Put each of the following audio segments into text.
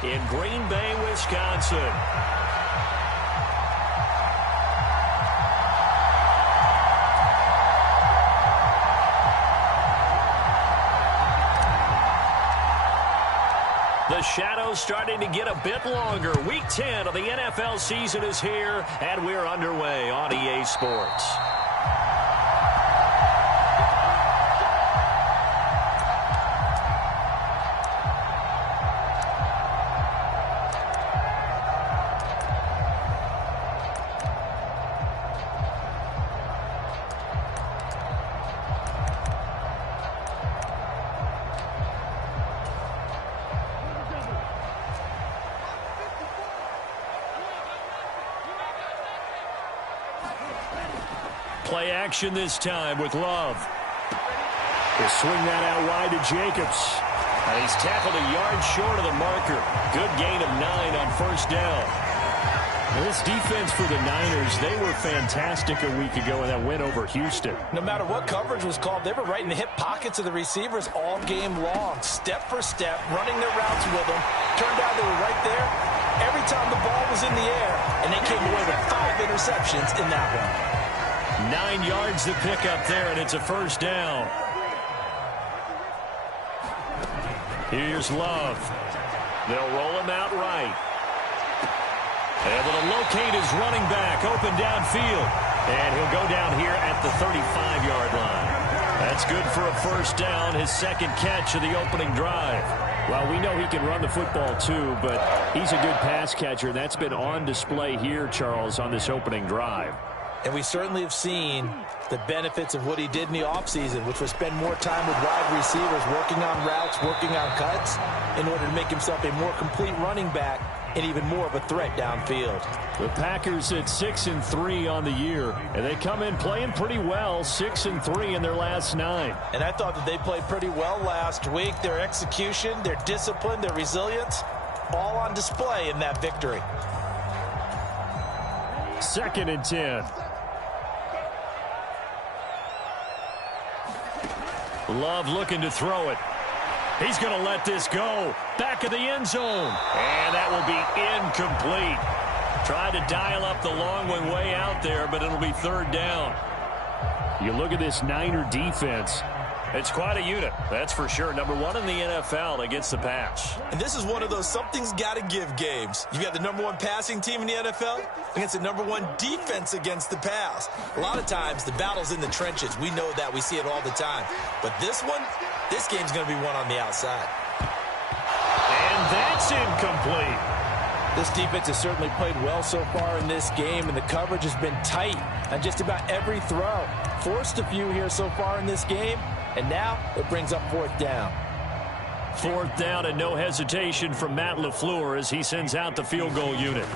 Field in Green Bay, Wisconsin. The shadow's starting to get a bit longer. Week 10 of the NFL season is here, and we're underway on EA Sports. Play action this time with Love. He'll swing that out wide to Jacobs. And he's tackled a yard short of the marker. Good gain of 9 on first down. Well, this defense for the Niners, they were fantastic a week ago in that win over Houston. No matter what coverage was called, they were right in the hip pockets of the receivers all game long. Step for step, running their routes with them. Turned out they were right there every time the ball was in the air. And they came away with 5 interceptions in that one. 9 yards to pick up there, and it's a first down. Here's Love. They'll roll him out right. Able to locate his running back, open downfield. And he'll go down here at the 35-yard line. That's good for a first down, his second catch of the opening drive. Well, we know he can run the football too, but he's a good pass catcher. That's been on display here, Charles, on this opening drive. And we certainly have seen the benefits of what he did in the offseason, which was spend more time with wide receivers, working on routes, working on cuts, in order to make himself a more complete running back and even more of a threat downfield. The Packers at 6-3 on the year, and they come in playing pretty well, 6-3 in their last 9. And I thought that they played pretty well last week. Their execution, their discipline, their resilience, all on display in that victory. 2nd and 10. Love looking to throw it. He's going to let this go. Back of the end zone. And that will be incomplete. Tried to dial up the long one way out there, but it'll be 3rd down. You look at this Niner defense. It's quite a unit, that's for sure. Number 1 in the NFL against the pass. And this is one of those something's got to give games. You got the number 1 passing team in the NFL against the number 1 defense against the pass. A lot of times the battle's in the trenches. We know that. We see it all the time. But this game's going to be won on the outside. And that's incomplete. This defense has certainly played well so far in this game, and the coverage has been tight on just about every throw. Forced a few here so far in this game, and now it brings up 4th down. 4th down and no hesitation from Matt LaFleur as he sends out the field goal unit.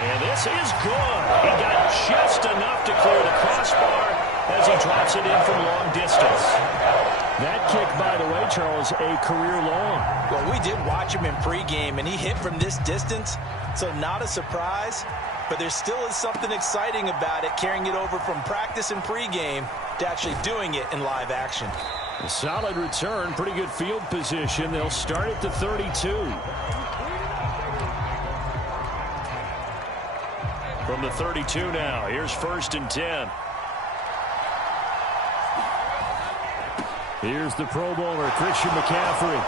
And this is good. He got just enough to clear the crossbar as he drops it in from long distance. That kick, by the way, Charles, a career long. Well, we did watch him in pregame, and he hit from this distance, so not a surprise. But there still is something exciting about it, carrying it over from practice and pregame to actually doing it in live action. A solid return, pretty good field position. They'll start at the 32. From the 32 now, here's 1st and 10. Here's the Pro Bowler, Christian McCaffrey.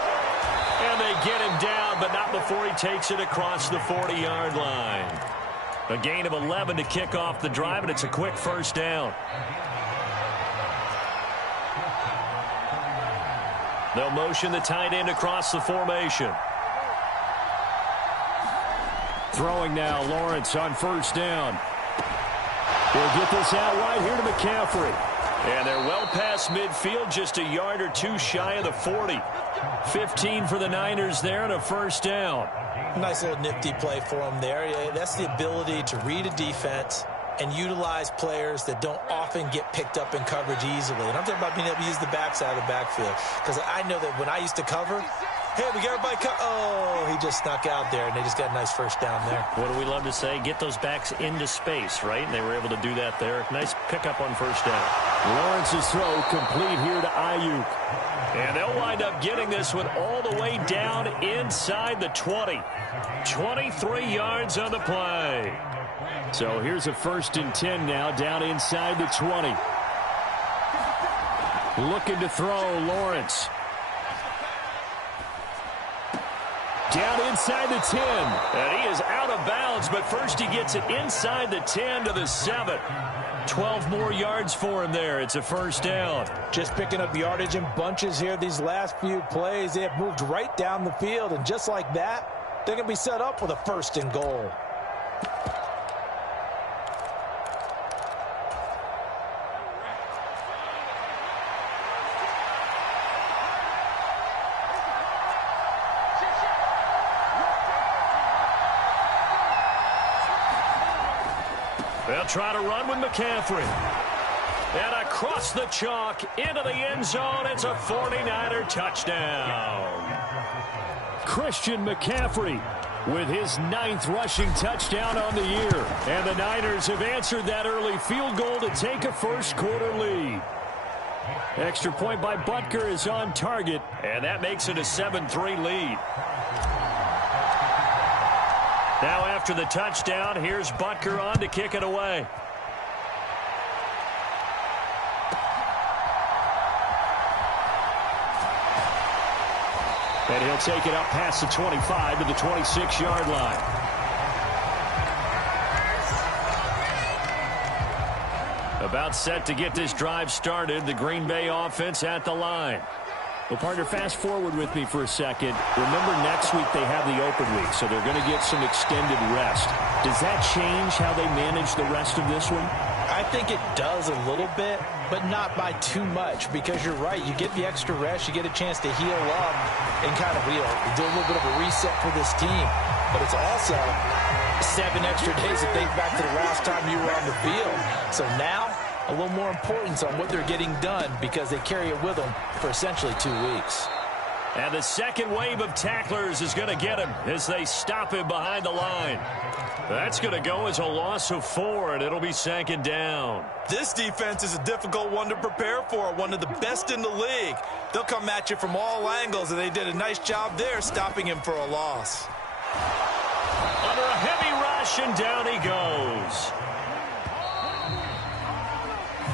And they get him down, but not before he takes it across the 40-yard line. A gain of 11 to kick off the drive, and it's a quick first down. They'll motion the tight end across the formation. Throwing now, Lawrence on first down. He'll get this out wide here to McCaffrey. And they're well past midfield, just a yard or 2 shy of the 40. 15 for the Niners there and a first down. Nice little nifty play for him there. That's the ability to read a defense and utilize players that don't often get picked up in coverage easily. And I'm talking about being able to use the backside of the backfield. Because I know that when I used to cover, hey, we got everybody oh, he just snuck out there, and they just got a nice first down there. What do we love to say? Get those backs into space, right? And they were able to do that there. Nice pickup on first down. Lawrence's throw complete here to Ayuk. And they'll wind up getting this one all the way down inside the 20. 23 yards on the play. So here's a 1st and 10 now down inside the 20. Looking to throw, Lawrence. Down inside the 10. And he is out of bounds, but first he gets it inside the 10 to the 7. 12 more yards for him there. It's a 1st down. Just picking up yardage in bunches here these last few plays. They have moved right down the field, and just like that, they're going to be set up with a 1st and goal. They'll try to run with McCaffrey. And across the chalk into the end zone. It's a 49er touchdown. Christian McCaffrey with his 9th rushing touchdown on the year. And the Niners have answered that early field goal to take a first-quarter lead. Extra point by Butker is on target, and that makes it a 7-3 lead. Now after the touchdown, here's Butker on to kick it away. And he'll take it up past the 25 to the 26-yard line. About set to get this drive started. The Green Bay offense at the line. Well, partner, fast forward with me for a second. Remember, next week they have the open week, so they're going to get some extended rest. Does that change how they manage the rest of this one? I think it does a little bit, but not by too much, because you're right. You get the extra rest. You get a chance to heal up and kind of do a little bit of a reset for this team. But it's also 7 extra days to think back to the last time you were on the field. So now, a little more importance on what they're getting done because they carry it with them for essentially 2 weeks. And the second wave of tacklers is going to get him as they stop him behind the line. That's going to go as a loss of 4, and it'll be 2nd down. This defense is a difficult one to prepare for, one of the best in the league. They'll come at you from all angles, and they did a nice job there stopping him for a loss. Under a heavy rush, and down he goes.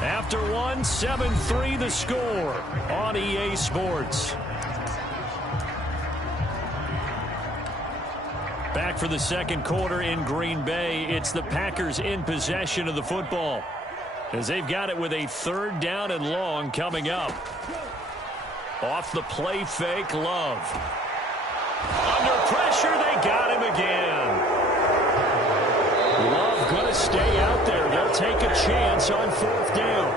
After 1, 7-3 the score on EA Sports. Back for the second quarter in Green Bay. It's the Packers in possession of the football as they've got it with a 3rd down and long coming up. Off the play fake, Love. Under pressure, they got him again. Love going to stay out there. They'll take a chance on 4th down.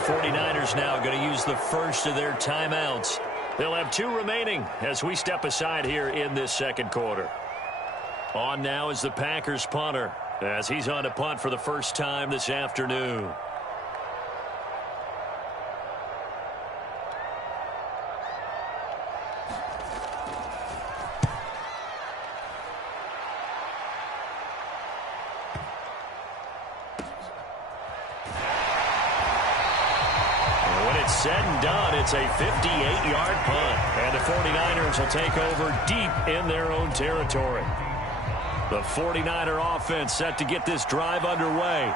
The 49ers now going to use the first of their timeouts. They'll have 2 remaining as we step aside here in this second quarter. On now is the Packers punter as he's on to punt for the first time this afternoon. Said and done, it's a 58-yard punt. And the 49ers will take over deep in their own territory. The 49er offense set to get this drive underway.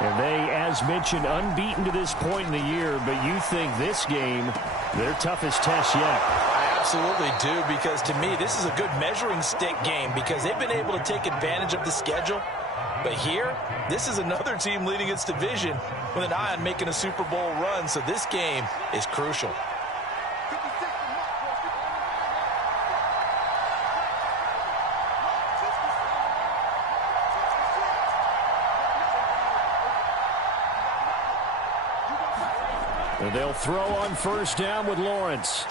And they, as mentioned, unbeaten to this point in the year, but you think this game, their toughest test yet. I absolutely do, because to me, this is a good measuring stick game because they've been able to take advantage of the schedule. But here, this is another team leading its division with an eye on making a Super Bowl run, so this game is crucial. And they'll throw on 1st down with Lawrence.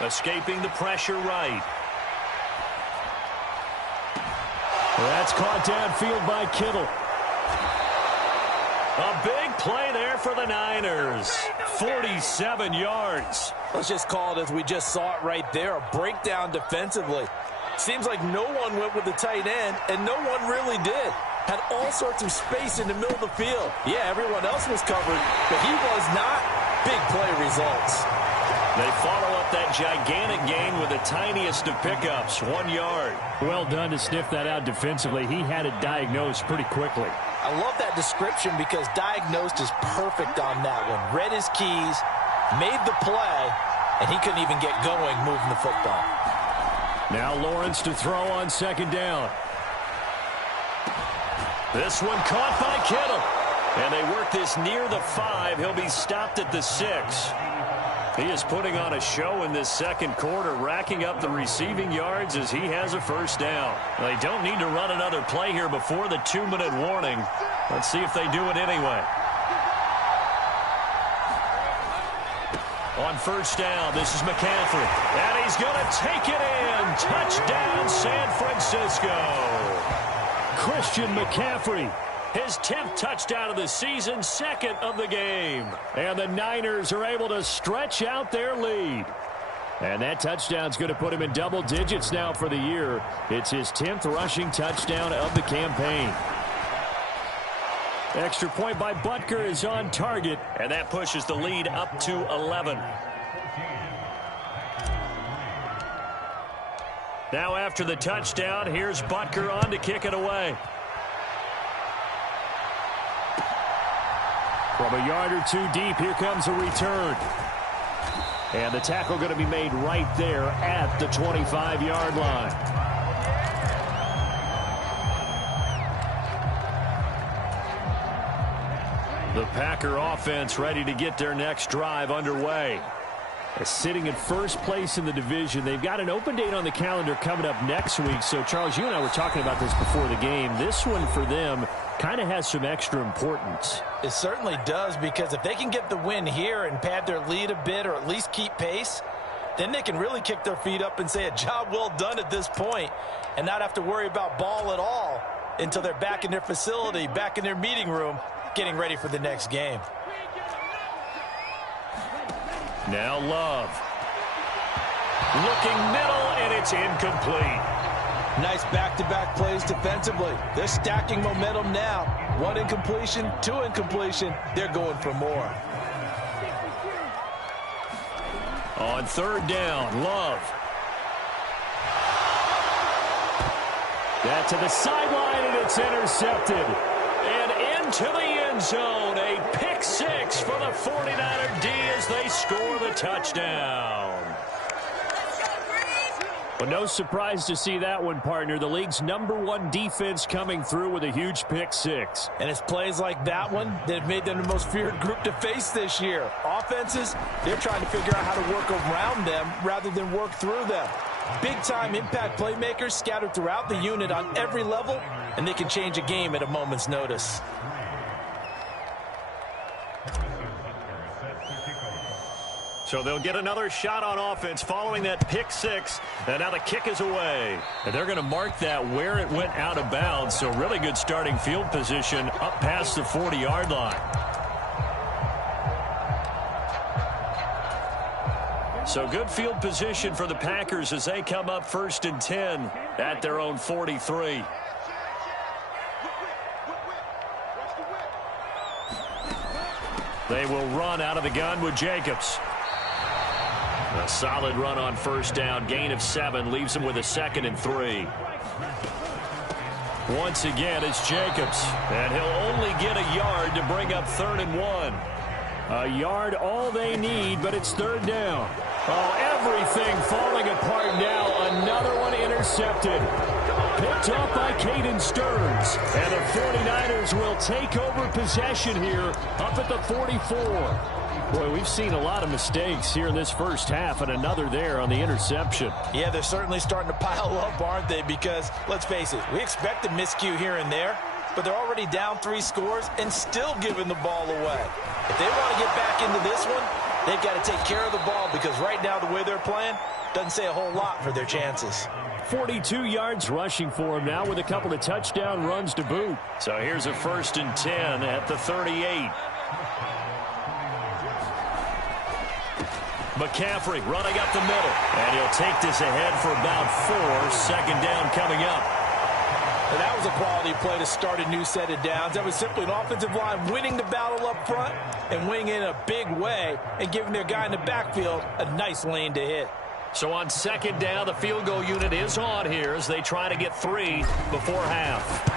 Escaping the pressure right. That's caught downfield by Kittle. A big play there for the Niners. 47 yards. Let's just call it as we just saw it right there. A breakdown defensively. Seems like no one went with the tight end, and no one really did. had all sorts of space in the middle of the field. Yeah, everyone else was covered, but he was not. Big play results. They follow up that gigantic gain with the tiniest of pickups, 1 yard. Well done to sniff that out defensively. He had it diagnosed pretty quickly. I love that description because diagnosed is perfect on that one. Read his keys, made the play, and he couldn't even get going moving the football. Now Lawrence to throw on second down. This one caught by Kittle. And they work this near the 5. He'll be stopped at the 6. He is putting on a show in this second quarter, racking up the receiving yards as he has a first down. They don't need to run another play here before the 2-minute warning. Let's see if they do it anyway. On first down, this is McCaffrey. And he's going to take it in. Touchdown, San Francisco. Christian McCaffrey. His 10th touchdown of the season, 2nd of the game. And the Niners are able to stretch out their lead. And that touchdown's going to put him in double digits now for the year. It's his 10th rushing touchdown of the campaign. Extra point by Butker is on target. And that pushes the lead up to 11. Now after the touchdown, here's Butker on to kick it away. From a yard or two deep, here comes a return. And the tackle going to be made right there at the 25-yard line. The Packer offense ready to get their next drive underway. Sitting in first place in the division. They've got an open date on the calendar coming up next week. So, Charles, you and I were talking about this before the game. This one for them kind of has some extra importance. It certainly does, because if they can get the win here and pad their lead a bit or at least keep pace, then they can really kick their feet up and say a job well done at this point and not have to worry about ball at all until they're back in their facility, back in their meeting room, getting ready for the next game. Now Love. Looking middle, and it's incomplete. Nice back-to-back plays defensively. They're stacking momentum now. 1 incompletion, 2 incompletion. They're going for more. On third down, Love. That to the sideline, and it's intercepted. And into the end zone. A pick 6 for the 49er D as they score the touchdown. Well, no surprise to see that one, partner. The league's #1 defense coming through with a huge pick 6. And it's plays like that one that have made them the most feared group to face this year. Offenses, they're trying to figure out how to work around them rather than work through them. Big-time impact playmakers scattered throughout the unit on every level, and they can change a game at a moment's notice. So they'll get another shot on offense following that pick 6. And now the kick is away. And they're going to mark that where it went out of bounds. So really good starting field position up past the 40-yard line. So good field position for the Packers as they come up 1st and 10 at their own 43. They will run out of the gun with Jacobs. A solid run on first down. Gain of 7 leaves him with a 2nd and 3. Once again, it's Jacobs. And he'll only get a yard to bring up 3rd and 1. A yard all they need, but it's 3rd down. Oh, everything falling apart now. Another one intercepted. Picked up by Caden Stearns. And the 49ers will take over possession here up at the 44. Boy, we've seen a lot of mistakes here in this first half, and another there on the interception. Yeah, they're certainly starting to pile up, aren't they? Because, let's face it, we expect a miscue here and there, but they're already down 3 scores and still giving the ball away. If they want to get back into this one, they've got to take care of the ball, because right now the way they're playing doesn't say a whole lot for their chances. 42 yards rushing for him now with a couple of touchdown runs to boot. So here's a 1st and 10 at the 38. McCaffrey running up the middle. And he'll take this ahead for about 4. 2nd down coming up. And that was a quality play to start a new set of downs. That was simply an offensive line winning the battle up front and winning in a big way and giving their guy in the backfield a nice lane to hit. So on second down, the field goal unit is on here as they try to get 3 before half.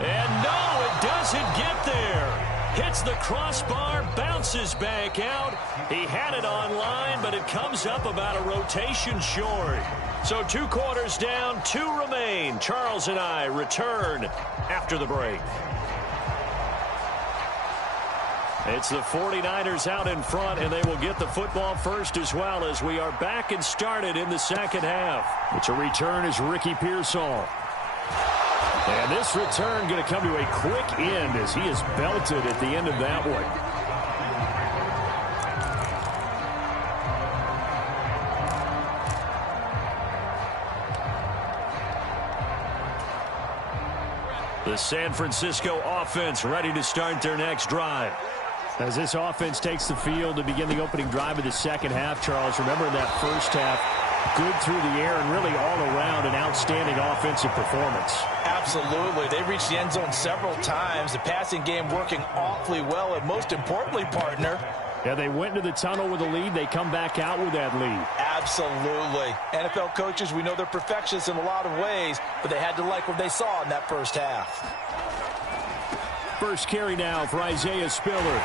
And no, it doesn't get there. Hits the crossbar, bounces back out. He had it on line, but it comes up about a rotation short. So 2 quarters down, 2 remain. Charles and I return after the break. It's the 49ers out in front, and they will get the football first as well as we are back and started in the second half. It's a return is Ricky Pearsall. And this return going to come to a quick end as he is belted at the end of that one. The San Francisco offense ready to start their next drive. As this offense takes the field to begin the opening drive of the second half, Charles, remember in that first half, good through the air and really all around an outstanding offensive performance. Absolutely. They reached the end zone several times. The passing game working awfully well, and most importantly, partner, yeah, they went into the tunnel with a lead. They come back out with that lead. Absolutely. NFL coaches, we know they're perfectionists in a lot of ways, but they had to like what they saw in that first half. First carry now for Isaiah Spiller.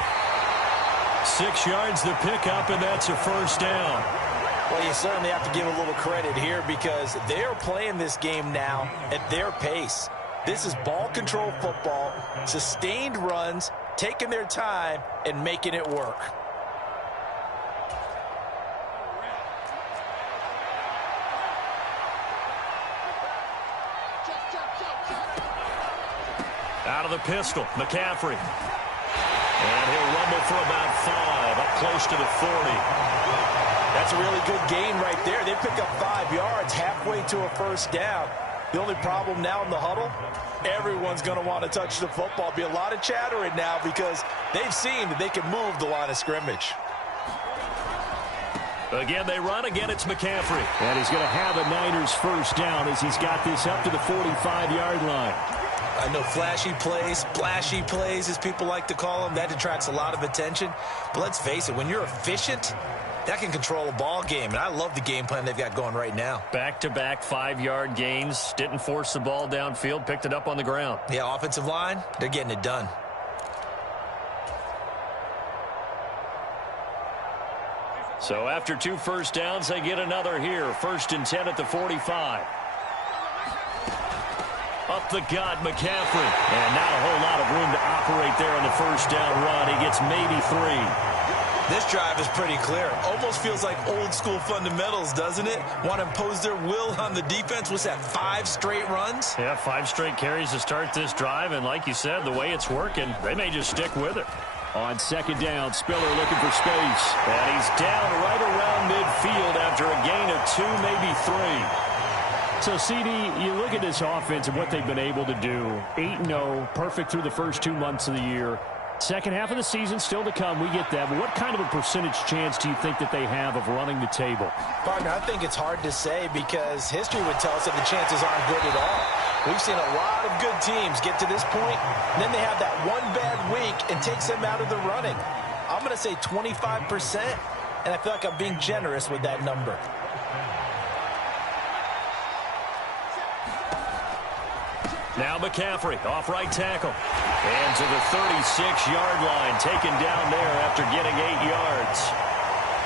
6 yards the pickup, and that's a first down. Well, you certainly have to give a little credit here because they are playing this game now at their pace. This is ball control football, sustained runs, taking their time, and making it work. Out of the pistol, McCaffrey. And he'll rumble for about 5, up close to the 40. That's a really good gain right there. They pick up 5 yards halfway to a first down. The only problem now in the huddle, everyone's going to want to touch the football. Be a lot of chattering now because they've seen that they can move the line of scrimmage. Again, they run. Again, it's McCaffrey. And he's going to have a Niners first down as he's got this up to the 45-yard line. I know flashy plays, splashy plays, as people like to call them, that attracts a lot of attention. But let's face it, when you're efficient, that can control a ball game. And I love the game plan they've got going right now. Back-to-back 5-yard gains. Didn't force the ball downfield. Picked it up on the ground. Yeah, offensive line, they're getting it done. So after 2 first downs, they get another here. 1st and 10 at the 45. Up the gut, McCaffrey. And not a whole lot of room to operate there on the first down run. He gets maybe 3. This drive is pretty clear. Almost feels like old school fundamentals, doesn't it? Want to impose their will on the defense. What's that, 5 straight runs? Yeah, 5 straight carries to start this drive. And like you said, the way it's working, they may just stick with it. On second down, Spiller looking for space. And he's down right around midfield after a gain of 2, maybe 3. So, CD, you look at this offense and what they've been able to do. 8-0, perfect through the first 2 months of the year. Second half of the season still to come. We get that. But what kind of a percentage chance do you think that they have of running the table? Partner, I think it's hard to say because history would tell us that the chances aren't good at all. We've seen a lot of good teams get to this point, and then they have that one bad week and takes them out of the running. I'm going to say 25%, and I feel like I'm being generous with that number. Now McCaffrey off right tackle. And to the 36-yard line, taken down there after getting 8 yards.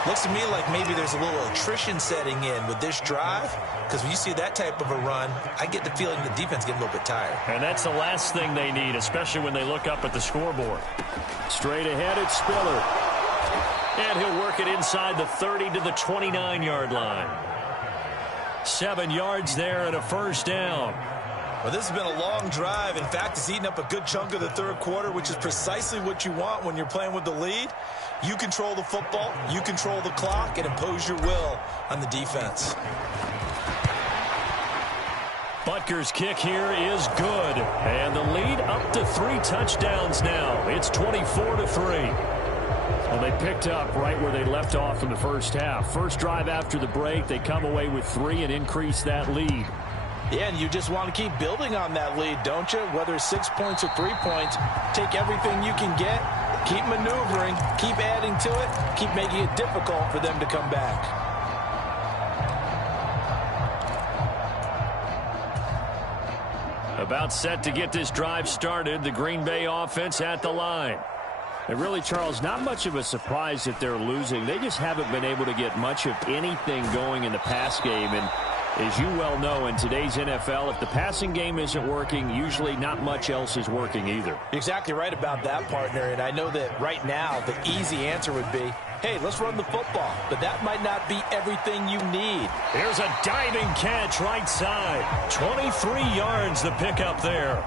Looks to me like maybe there's a little attrition setting in with this drive, because when you see that type of a run, I get the feeling the defense getting a little bit tired. And that's the last thing they need, especially when they look up at the scoreboard. Straight ahead, it's Spiller. And he'll work it inside the 30 to the 29-yard line. 7 yards there and a first down. Well, this has been a long drive. In fact, it's eaten up a good chunk of the third quarter, which is precisely what you want when you're playing with the lead. You control the football, you control the clock, and impose your will on the defense. Butker's kick here is good. And the lead up to 3 touchdowns now. It's 24-3. Well, they picked up right where they left off in the first half. First drive after the break, they come away with 3 and increase that lead. Yeah, and you just want to keep building on that lead, don't you? Whether it's 6 points or 3 points, take everything you can get, keep maneuvering, keep adding to it, keep making it difficult for them to come back. About set to get this drive started, the Green Bay offense at the line. And really, Charles, not much of a surprise that they're losing. They just haven't been able to get much of anything going in the pass game. And as you well know, in today's NFL, if the passing game isn't working, usually not much else is working either. You're exactly right about that, partner. And I know that right now the easy answer would be, hey, let's run the football. But that might not be everything you need. Here's a diving catch right side. 23 yards the pickup there.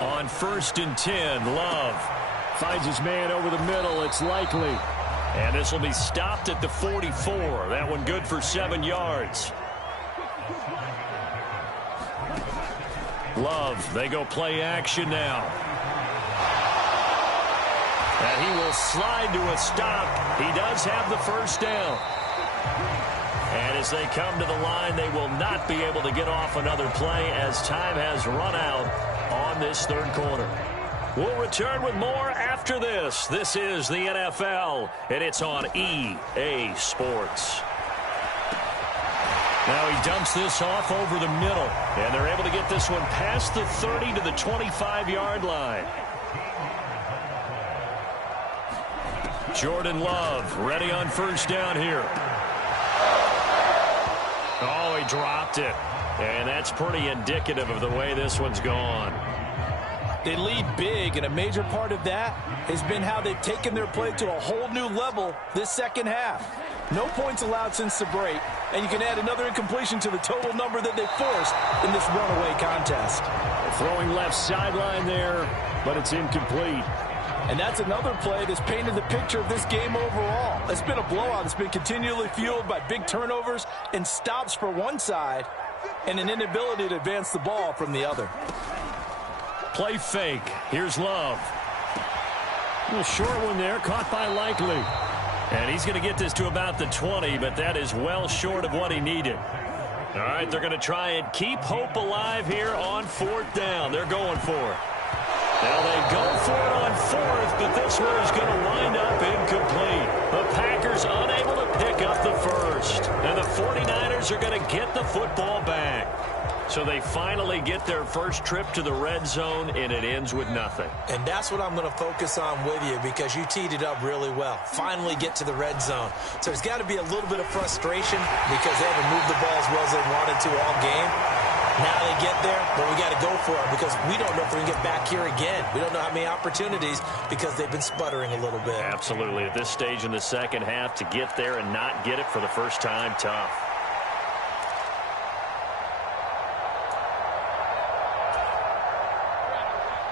On 1st and 10, Love finds his man over the middle. It's Likely. And this will be stopped at the 44. That one good for 7 yards. Love, they go play action now. And he will slide to a stop. He does have the first down. And as they come to the line, they will not be able to get off another play as time has run out on this third quarter. We'll return with more after this. This is the NFL, and it's on EA Sports. Now he dumps this off over the middle, and they're able to get this one past the 30 to the 25-yard line. Jordan Love ready on first down here. Oh, he dropped it. And that's pretty indicative of the way this one's gone. They lead big, and a major part of that has been how they've taken their play to a whole new level this second half. No points allowed since the break, and you can add another incompletion to the total number that they forced in this runaway contest. Throwing left sideline there, but it's incomplete. And that's another play that's painted the picture of this game overall. It's been a blowout. It's been continually fueled by big turnovers and stops for one side and an inability to advance the ball from the other. Play fake. Here's Love. A little short one there, caught by Likely. And he's going to get this to about the 20, but that is well short of what he needed. All right, they're going to try and keep hope alive here on 4th down. They're going for it. Now they go for it on 4th, but this one is going to wind up incomplete. The Packers unable to pick up the first. And the 49ers are going to get the football back. So they finally get their first trip to the red zone, and it ends with nothing. And that's what I'm going to focus on with you because you teed it up really well. Finally get to the red zone. So there's got to be a little bit of frustration because they haven't moved the ball as well as they wanted to all game. Now they get there, but we got to go for it because we don't know if we can get back here again. We don't know how many opportunities because they've been sputtering a little bit. Absolutely. At this stage in the second half, to get there and not get it for the first time, tough.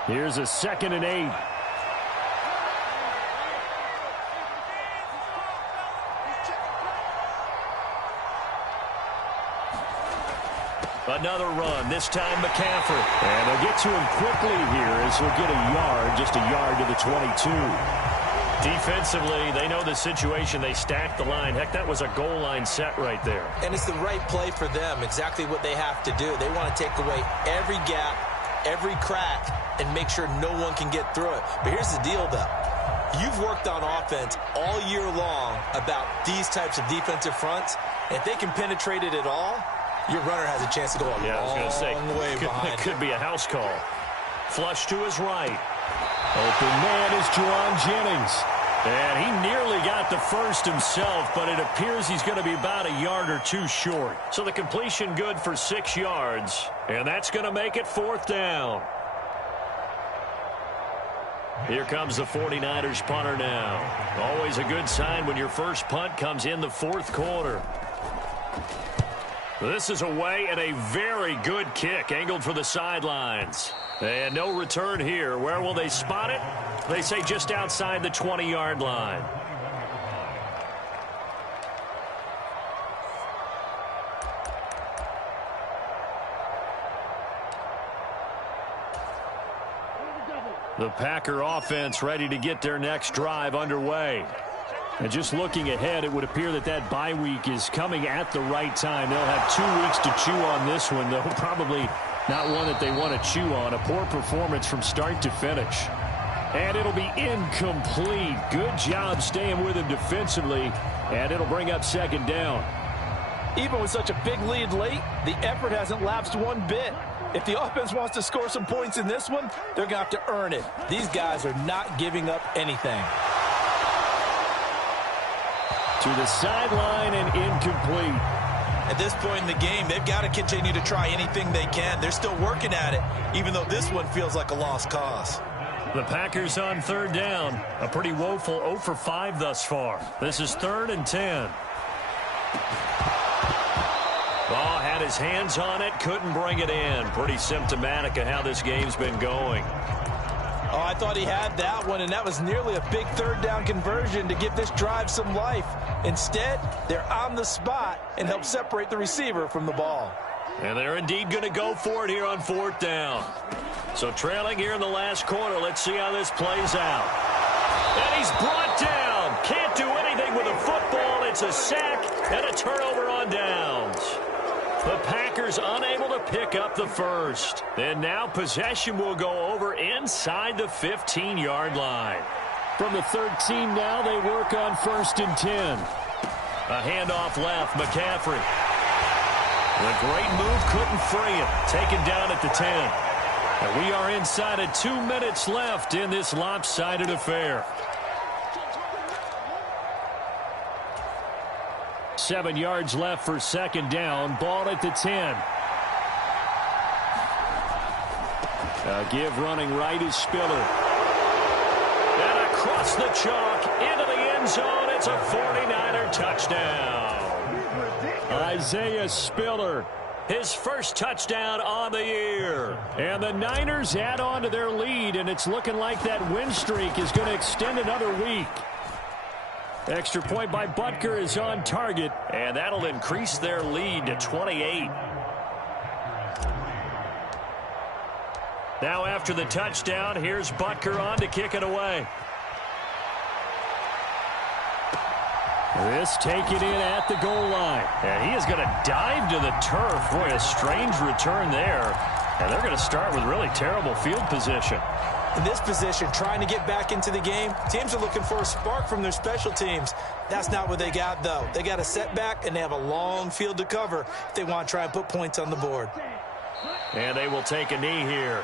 Here's a 2nd and 8. Another run, this time McCaffrey. And they'll get to him quickly here as he'll get a yard, just a yard to the 22. Defensively, they know the situation. They stack the line. Heck, that was a goal line set right there. And it's the right play for them, exactly what they have to do. They want to take away every gap, every crack, and make sure no one can get through it. But here's the deal, though. You've worked on offense all year long about these types of defensive fronts. And if they can penetrate it at all, your runner has a chance to go a long way behind. It could be a house call. Flush to his right. Open man is Juwan Jennings. And he nearly got the first himself, but it appears he's going to be about a yard or two short. So the completion good for 6 yards, and that's going to make it 4th down. Here comes the 49ers punter now. Always a good sign when your first punt comes in the 4th quarter. This is away and a very good kick angled for the sidelines. And no return here. Where will they spot it? They say just outside the 20-yard line. The Packer offense ready to get their next drive underway. And just looking ahead, it would appear that that bye week is coming at the right time. They'll have 2 weeks to chew on this one, though probably not one that they want to chew on. A poor performance from start to finish. And it'll be incomplete. Good job staying with him defensively, and it'll bring up second down. Even with such a big lead late, the effort hasn't lapsed one bit. If the offense wants to score some points in this one, they're going to have to earn it. These guys are not giving up anything. To the sideline and incomplete. At this point in the game, they've got to continue to try anything they can. They're still working at it, even though this one feels like a lost cause. The Packers on third down. A pretty woeful 0 for 5 thus far. This is 3rd and 10. Ball had his hands on it, couldn't bring it in. Pretty symptomatic of how this game's been going. Oh, I thought he had that one, and that was nearly a big third down conversion to give this drive some life. Instead, they're on the spot and help separate the receiver from the ball. And they're indeed going to go for it here on 4th down. So trailing here in the last quarter, let's see how this plays out. And he's brought down. Can't do anything with a football. It's a sack and a turnover on downs. The Packers unable to pick up the first. And now possession will go over inside the 15-yard line. From the 13 now, they work on 1st and 10. A handoff left, McCaffrey. The great move couldn't free him. Taken down at the 10. And we are inside of 2 minutes left in this lopsided affair. 7 yards left for second down. Ball at the 10. Give running right is Spiller. And across the chalk into the end zone. It's a 49er touchdown. Isaiah Spiller. His first touchdown on the year. And the Niners add on to their lead, and it's looking like that win streak is going to extend another week. Extra point by Butker is on target. And that'll increase their lead to 28. Now after the touchdown, here's Butker on to kick it away. This taken in at the goal line. And he is going to dive to the turf. Boy, a strange return there. And they're going to start with really terrible field position. In this position, trying to get back into the game, teams are looking for a spark from their special teams. That's not what they got, though. They got a setback, and they have a long field to cover if they want to try and put points on the board. And they will take a knee here.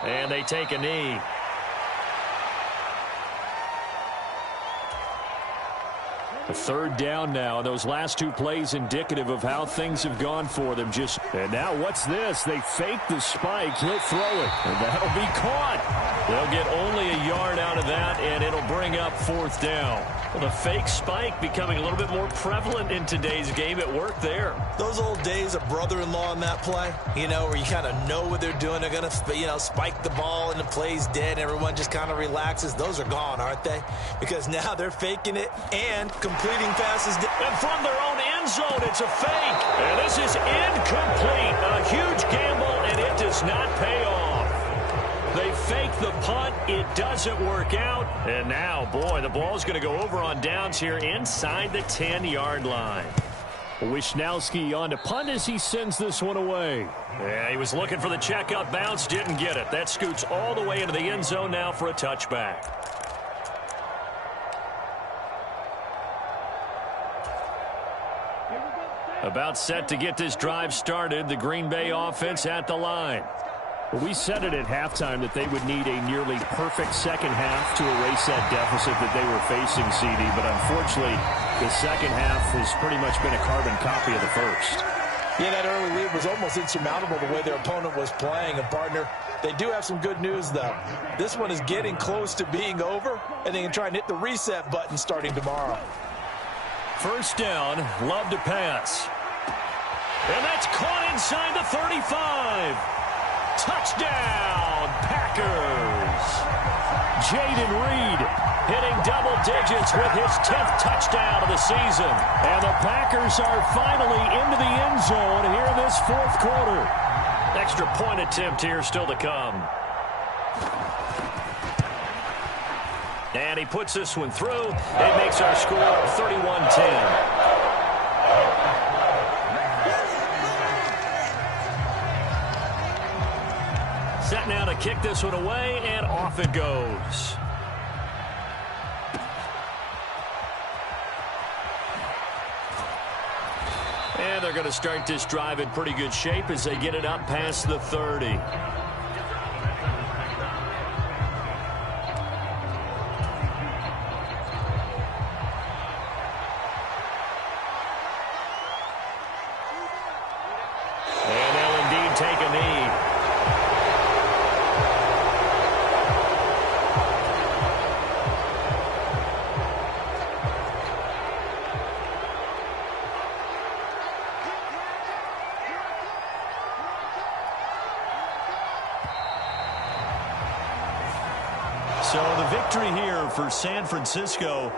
And they take a knee. A third down now. Those last 2 plays indicative of how things have gone for them. And now what's this? They fake the spike. He'll throw it. And that'll be caught. They'll get only a yard out of that, and it'll bring up 4th down. Well, the fake spike becoming a little bit more prevalent in today's game. It worked there. Those old days of brother-in-law in that play, where you kind of know what they're doing. They're going to, spike the ball and the play's dead. Everyone just kind of relaxes. Those are gone, aren't they? Because now they're faking it and completing passes. And from their own end zone, it's a fake. And this is incomplete. A huge gamble, and it does not pay off. They fake the punt. It doesn't work out. And now, boy, the ball's going to go over on downs here inside the 10-yard line. Wishnowski on to punt as he sends this one away. Yeah, he was looking for the checkout bounce, didn't get it. That scoots all the way into the end zone now for a touchback. About set to get this drive started. The Green Bay offense at the line. Well, we said it at halftime that they would need a nearly perfect second half to erase that deficit that they were facing, CD. But unfortunately, the second half has pretty much been a carbon copy of the first. Yeah, that early lead was almost insurmountable the way their opponent was playing. And, partner, They do have some good news, though. This one is getting close to being over, and they can try and hit the reset button starting tomorrow. First down, Love to pass. And that's caught inside the 35. Touchdown, Packers. Jaden Reed hitting double digits with his 10th touchdown of the season. And the Packers are finally into the end zone here in this fourth quarter. Extra point attempt here still to come. And he puts this one through. It makes our score 31-10. Set now to kick this one away, and off it goes. And they're going to start this drive in pretty good shape as they get it up past the 30. And they'll indeed take a knee. So the victory here for San Francisco,